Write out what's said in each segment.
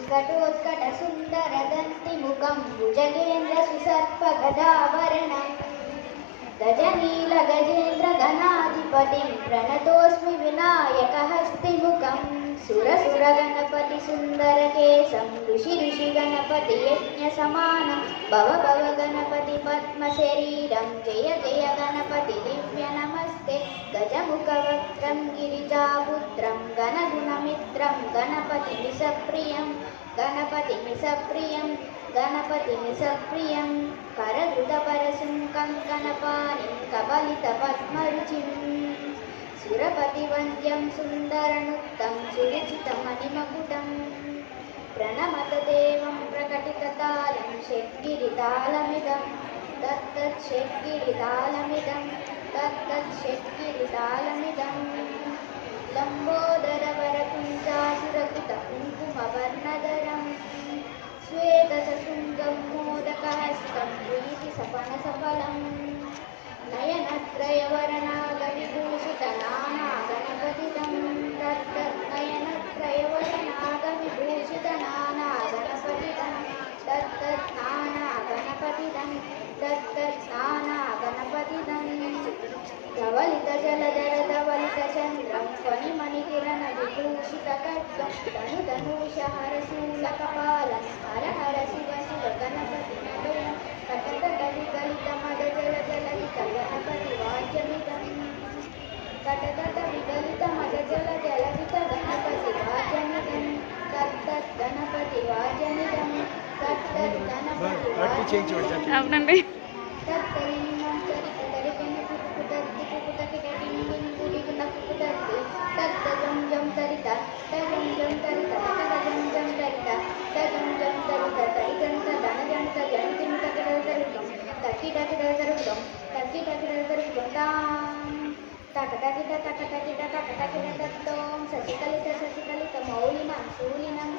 विकटोत्कट सुन्दरदन्तिमुखं भुजगेन्द्र सुसर्पगदाभरणं गजनील गजेन्द्र गणाधिपतिं प्रणतोऽस्मि विनायकहस्तिमुखं सुरसुर गणपति सुन्दरकेशं ऋषि गणपति यज्ञसमानं भव भव गणपति पद्मशरीरं जय जय गणपति दिव्य नमस्ते गजमुखवक्त्रं गिरिजापुत्रं गणगुणमित्रं गणपतिमिसप्रियं करधृतपरशुं कङ्कणपाणिं कबलितपद्मरुचिं सुरपतिवन्द्यं सुन्दरनुक्तं सुरुचितमणिमकुटं प्रणमत देवं प्रकटिततालं षट्गिरितालमिदं तत्तच्छट्गिरितालमिदं लम्बोदरवरकुञ्चासुरकुतकुङ्कुमवर्णधरं श्वेतसशृङ्गं मोदकहस्तं प्रीतिसपनसफलं नयनत्रयवरणागविभूषितनानागणपतितं धवलितजलधर धवलितचन्द्रं फणिमणिकिरणविभूषितखड्गं धनुधनुषहरशूलकपालं हर हर शिव शिव गणपतिनटयं कटकटविगलितमदजलजलहितगणपतिवाद्यमिदं అవునండి. సచికలిత మౌలిమం శూలినం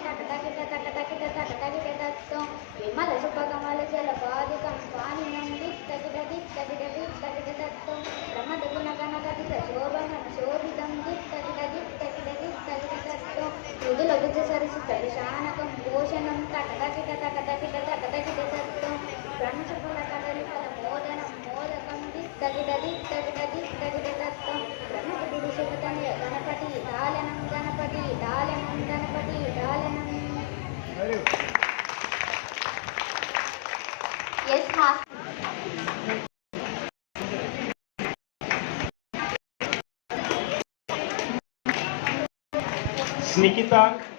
విమల సుపకమల జలపాదుకం పానినం దిత్తగిటతత్వం ప్రమద గుణ గణగతిత శోభనం శోభితం దిత్తగిటతత్వం మృదుల గుజ సరసిత విషానకం పోషణం తత్వం ప్రణశఫల కదలిఫల మోదనం మోదకం దిత్తగిటతత్వం ప్రముఖ పురుషతనయ గణపతి తాళనం Yes, Nikita